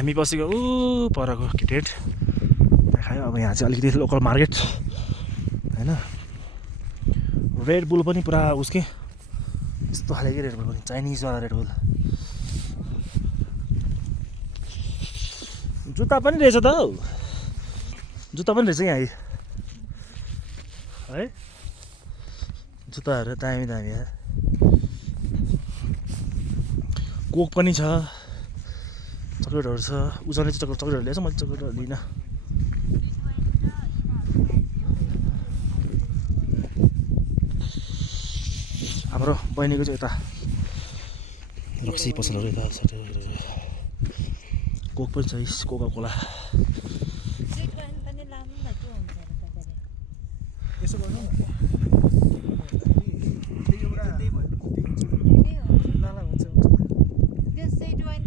हामी बसेको परको टेन्ट खायो। अब यहाँ चाहिँ अलिकति लोकल मार्केट होइन। रेड बुल पनि पुरा उसकै यस्तो खाले रेड बुल पनि चाइनिजवाला रेड बुल। जुत्ता पनि रहेछ त हौ, जुत्ता पनि रहेछ यहाँ है। जुत्ताहरू दामी दामी यार। कोक पनि छ, चक्लेटहरू छ। उजाले चाहिँ चक्लेटहरू ल्याएछ, मैले चक्लेटहरू लिइनँ। हाम्रो बहिनीको चाहिँ यता रक्सी पसलहरू यता कोक पनि छ, कोका कोला।